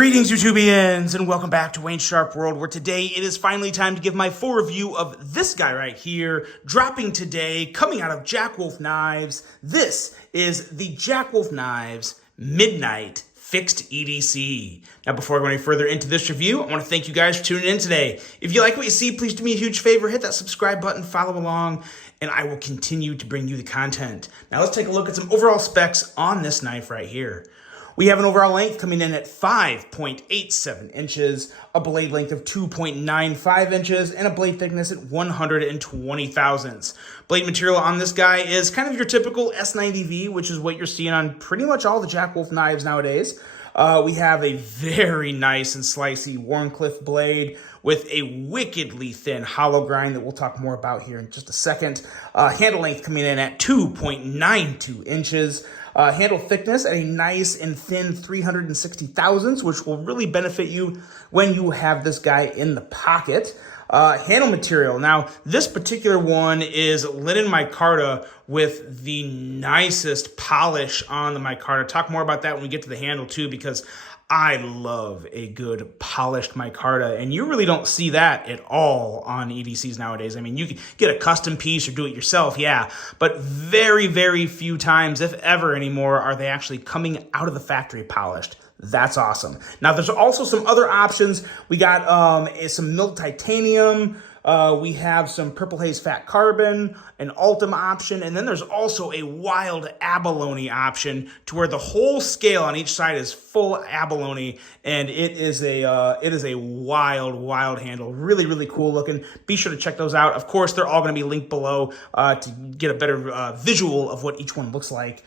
Greetings, YouTubians, and welcome back to Wayne's Sharp World, where today it is finally time to give my full review of this guy right here, dropping today, coming out of Jack Wolf Knives. This is the Jack Wolf Knives Midnight Fixed EDC. Now, before I go any further into this review, I want to thank you guys for tuning in today. If you like what you see, please do me a huge favor, hit that subscribe button, follow along, and I will continue to bring you the content. Now, let's take a look at some overall specs on this knife right here. We have an overall length coming in at 5.87 inches, a blade length of 2.95 inches, and a blade thickness at 120 thousandths. Blade material on this guy is kind of your typical S90V, which is what you're seeing on pretty much all the Jack Wolf knives nowadays. We have a very nice and slicey Warncliffe blade with a wickedly thin hollow grind that we'll talk more about here in just a second. Handle length coming in at 2.92 inches. Handle thickness at a nice and thin 360 thousandths, which will really benefit you when you have this guy in the pocket. Handle material. Now, this particular one is linen micarta with the nicest polish on the micarta. Talk more about that when we get to the handle too, because I love a good polished micarta, and you really don't see that at all on EDCs nowadays. I mean, you can get a custom piece or do it yourself, yeah, but very, very few times, if ever anymore, are they actually coming out of the factory polished. That's awesome. Now, there's also some other options. We got some milled titanium. We have some Purple Haze Fat Carbon, an Ultima option, and then there's also a wild abalone option to where the whole scale on each side is full abalone, and it is a wild handle. Really, really cool looking. Be sure to check those out. Of course, they're all going to be linked below to get a better visual of what each one looks like.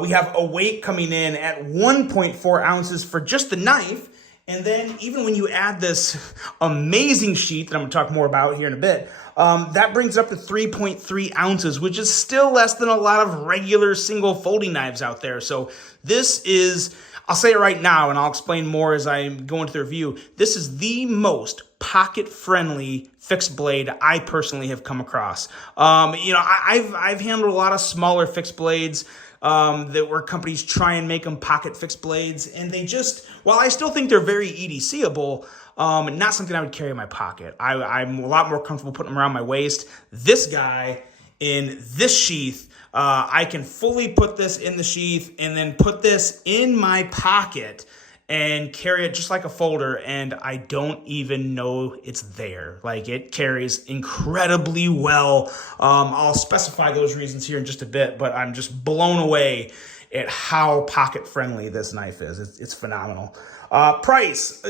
We have a weight coming in at 1.4 ounces for just the knife. And then even when you add this amazing sheath that I'm going to talk more about here in a bit, that brings up to 3.3 ounces, which is still less than a lot of regular single folding knives out there. So this is, I'll say it right now, and I'll explain more as I go into the review. This is the most pocket-friendly fixed blade I personally have come across. I've handled a lot of smaller fixed blades where companies try and make them pocket fixed blades, and they just, while I still think they're very EDCable, not something I would carry in my pocket. I'm a lot more comfortable putting them around my waist. This guy in this sheath, I can fully put this in the sheath and then put this in my pocket and carry it just like a folder, and I don't even know it's there. Like, it carries incredibly well. I'll specify those reasons here in just a bit, but I'm just blown away at how pocket-friendly this knife is. It's phenomenal. Price,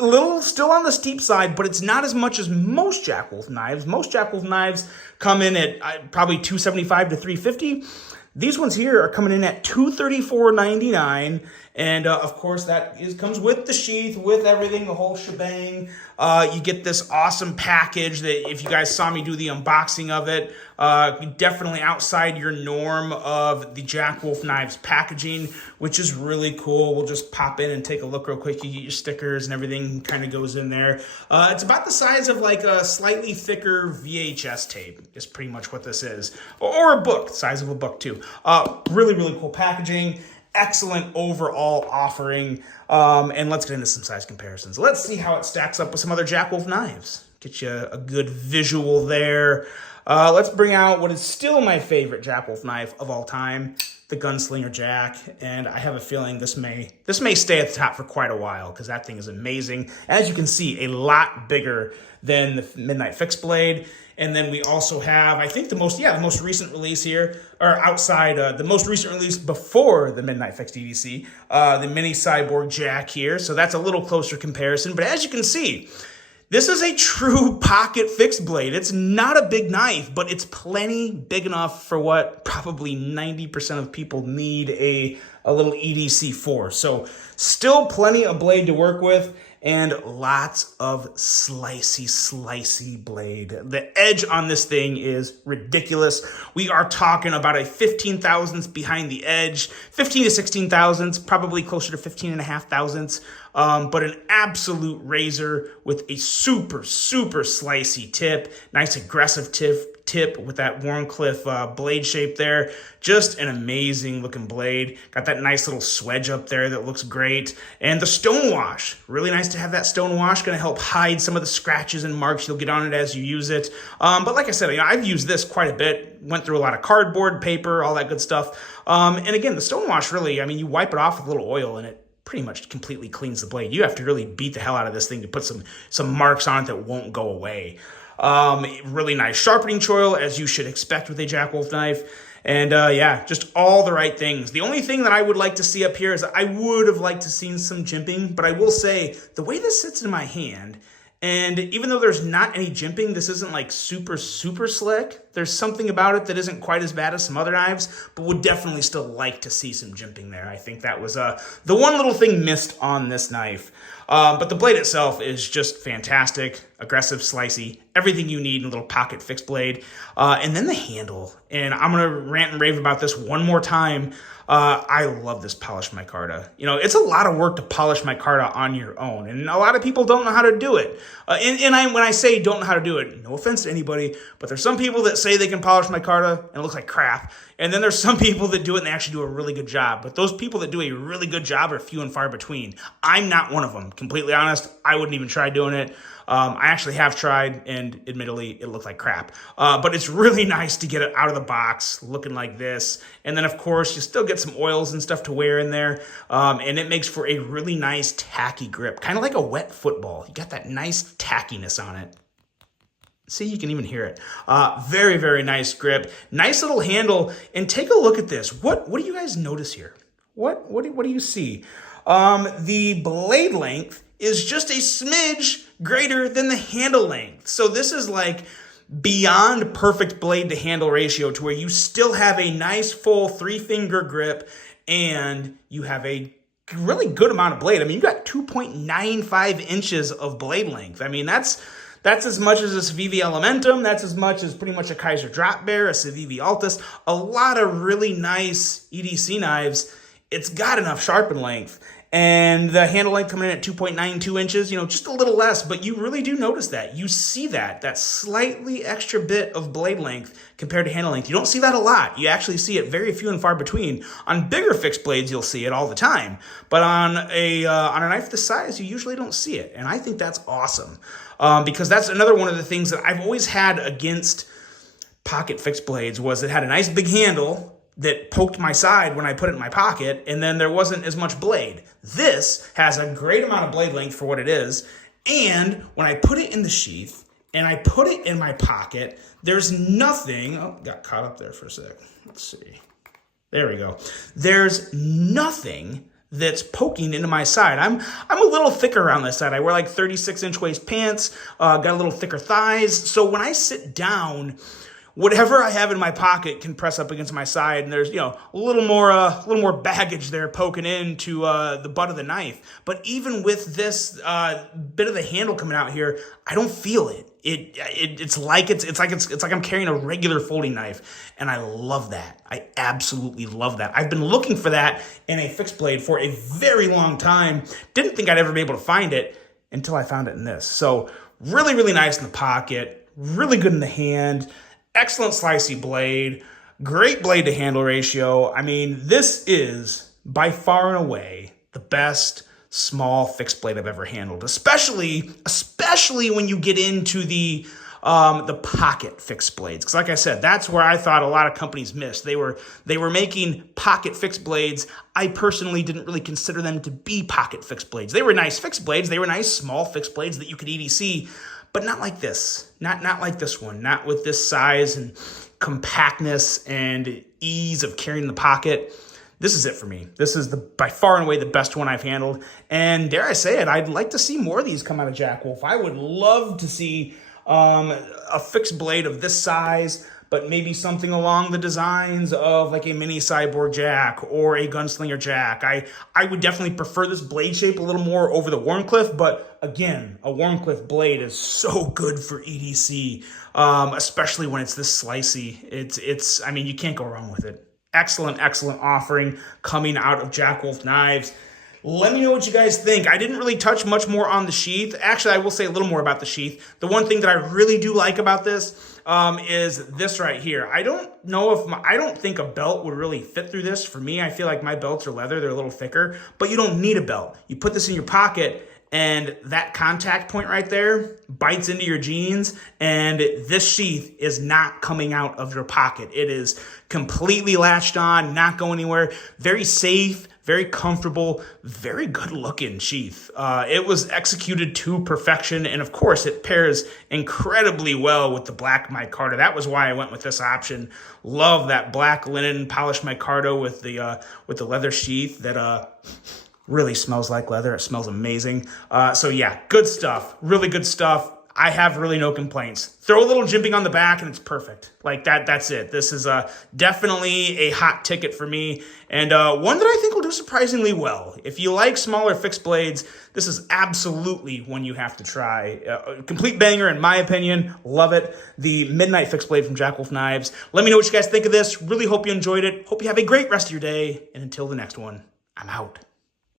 a little still on the steep side, but it's not as much as most Jack Wolf knives. Most Jack Wolf knives come in at probably $275 to $350. These ones here are coming in at $234.99, and of course that comes with the sheath, with everything, the whole shebang. You get this awesome package that, if you guys saw me do the unboxing of it, definitely outside your norm of the Jack Wolf Knives packaging, which is really cool. We'll just pop in and take a look real quick. You get your stickers and everything kind of goes in there. It's about the size of like a slightly thicker VHS tape is pretty much what this is. Or a book, the size of a book too. Really, really cool packaging. Excellent overall offering. And let's get into some size comparisons. Let's see how it stacks up with some other Jack Wolf knives. Get you a good visual there. Let's bring out what is still my favorite Jack Wolf knife of all time, the Gunslinger Jack. And I have a feeling this may stay at the top for quite a while, because that thing is amazing. As you can see, a lot bigger than the Midnight Fixed Blade. And then we also have, I think the most recent release here, or outside, the most recent release before the Midnight Fixed EDC, the Mini Cyborg Jack here. So that's a little closer comparison. But as you can see, this is a true pocket fixed blade. It's not a big knife, but it's plenty big enough for what probably 90% of people need a little EDC for. So still plenty of blade to work with, and lots of slicey blade. The edge on this thing is ridiculous. We are talking about a 15 thousandths behind the edge, 15 to 16 thousandths, probably closer to 15 and a half thousandths, but an absolute razor with a super slicey tip, nice aggressive tip, tip with that Wharncliffe blade shape there. Just an amazing looking blade. Got that nice little swedge up there that looks great. And the stone wash, really nice to have that stone wash. Going to help hide some of the scratches and marks you'll get on it as you use it. But like I said, I've used this quite a bit. Went through a lot of cardboard, paper, all that good stuff. And again, the stone wash really, you wipe it off with a little oil and it pretty much completely cleans the blade. You have to really beat the hell out of this thing to put some marks on it that won't go away. Really nice sharpening choil, as you should expect with a Jack Wolf knife. And yeah, just all the right things. The only thing that I would like to see up here is I would have liked to seen some jimping, but I will say the way this sits in my hand, and even though there's not any jimping, this isn't like super slick. There's something about it that isn't quite as bad as some other knives, but would definitely still like to see some jimping there. I think that was the one little thing missed on this knife. But the blade itself is just fantastic, aggressive, slicey, everything you need in a little pocket fixed blade. And then the handle, and I'm going to rant and rave about this one more time. I love this polished micarta. It's a lot of work to polish micarta on your own, and a lot of people don't know how to do it. When I say don't know how to do it, no offense to anybody, but there's some people that say they can polish micarta and it looks like crap. And then there's some people that do it and they actually do a really good job. But those people that do a really good job are few and far between. I'm not one of them. Completely honest, I wouldn't even try doing it. I actually have tried, and admittedly, it looked like crap. But it's really nice to get it out of the box looking like this. And then, of course, you still get some oils and stuff to wear in there. And it makes for a really nice tacky grip, kind of like a wet football. You got that nice tackiness on it. See, you can even hear it. Very, very nice grip. Nice little handle. And take a look at this. What do you guys notice here? What do you see? The blade length is just a smidge greater than the handle length. So this is like beyond perfect blade to handle ratio, to where you still have a nice full 3-finger grip and you have a really good amount of blade. You got 2.95 inches of blade length. That's as much as a Civivi Elementum. That's as much as pretty much a Kaiser Drop Bear, a Civivi Altus. A lot of really nice EDC knives. It's got enough sharpen length. And the handle length coming in at 2.92 inches, just a little less, but you really do notice that. You see that slightly extra bit of blade length compared to handle length. You don't see that a lot. You actually see it very few and far between. On bigger fixed blades, you'll see it all the time. But on a knife this size, you usually don't see it. And I think that's awesome. Because that's another one of the things that I've always had against pocket fixed blades, was it had a nice big handle that poked my side when I put it in my pocket, and then there wasn't as much blade. This has a great amount of blade length for what it is, and when I put it in the sheath and I put it in my pocket, there's nothing. Oh, got caught up there for a sec. Let's see. There we go. There's nothing that's poking into my side. I'm a little thicker around this side. I wear like 36-inch waist pants, got a little thicker thighs. So when I sit down, whatever I have in my pocket can press up against my side, and there's a little more baggage there poking into the butt of the knife. But even with this bit of the handle coming out here, I don't feel it. It's like I'm carrying a regular folding knife, and I love that. I absolutely love that. I've been looking for that in a fixed blade for a very long time. Didn't think I'd ever be able to find it until I found it in this. So really, really nice in the pocket, really good in the hand. Excellent slicey blade, great blade to handle ratio. This is by far and away the best small fixed blade I've ever handled, especially when you get into the pocket fixed blades. Because like I said, that's where I thought a lot of companies missed. They were making pocket fixed blades. I personally didn't really consider them to be pocket fixed blades. They were nice fixed blades. They were nice small fixed blades that you could EDC. But not like this, not like this one, not with this size and compactness and ease of carrying the pocket. This is it for me. This is by far and away the best one I've handled. And dare I say it, I'd like to see more of these come out of Jack Wolf. I would love to see a fixed blade of this size, but maybe something along the designs of like a mini cyborg Jack or a gunslinger Jack. I would definitely prefer this blade shape a little more over the Wharncliffe, but again, a Wharncliffe blade is so good for EDC, especially when it's this slicey. It's you can't go wrong with it. Excellent offering coming out of Jack Wolf Knives. Let me know what you guys think. I didn't really touch much more on the sheath. Actually, I will say a little more about the sheath. The one thing that I really do like about this is this right here. I don't know if I don't think a belt would really fit through this. For me, I feel like my belts are leather. They're a little thicker, but you don't need a belt. You put this in your pocket, and that contact point right there bites into your jeans, and this sheath is not coming out of your pocket. It is completely latched on, not going anywhere. Very safe, very comfortable, very good looking sheath. It was executed to perfection, and of course it pairs incredibly well with the black micarta. That was why I went with this option. Love that black linen polished micarta with the leather sheath that really smells like leather. It smells amazing. So yeah, good stuff. Really good stuff. I have really no complaints. Throw a little jimping on the back and it's perfect. Like that's it. This is definitely a hot ticket for me, and one that I think will do surprisingly well. If you like smaller fixed blades, this is absolutely one you have to try. Complete banger in my opinion. Love it. The Midnight Fixed Blade from Jack Wolf Knives. Let me know what you guys think of this. Really hope you enjoyed it. Hope you have a great rest of your day, and until the next one, I'm out.